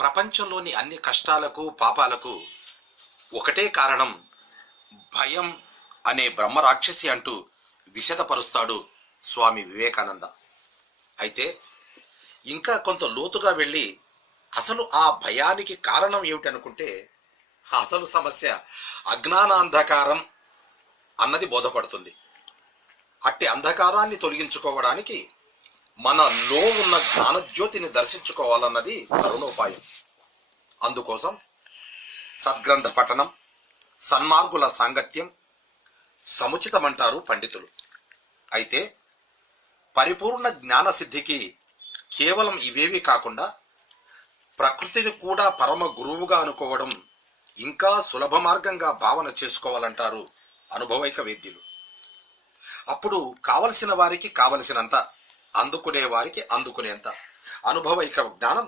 ప్రపంచంలోని అన్ని కష్టాలకు పాపాలకు ఒకటే కారణం భయం అనే బ్రహ్మరాక్షసి అంటూ విశదపరుస్తాడు స్వామి వివేకానంద. అయితే ఇంకా కొంత లోతుగా వెళ్ళి అసలు ఆ భయానికి కారణం ఏమిటనుకుంటే అసలు సమస్య అజ్ఞానాంధకారం అన్నది బోధపడుతుంది. అట్టి అంధకారాన్ని తొలగించుకోవడానికి మనలో ఉన్న జ్ఞానజ్యోతిని దర్శించుకోవాలన్నది తరుణోపాయం. అందుకోసం సద్గ్రంథ పఠనం, సన్మార్గుల సాంగత్యం సముచితమంటారు పండితులు. అయితే పరిపూర్ణ జ్ఞాన సిద్ధికి కేవలం ఇవేవి కాకుండా ప్రకృతిని కూడా పరమ గురువుగా అనుకోవడం ఇంకా సులభ మార్గంగా భావన చేసుకోవాలంటారు అనుభవైక వేద్యులు. అప్పుడు కావలసిన వారికి కావలసినంత, అందుకునే వారికి అందుకునేంత అనుభవైక జ్ఞానం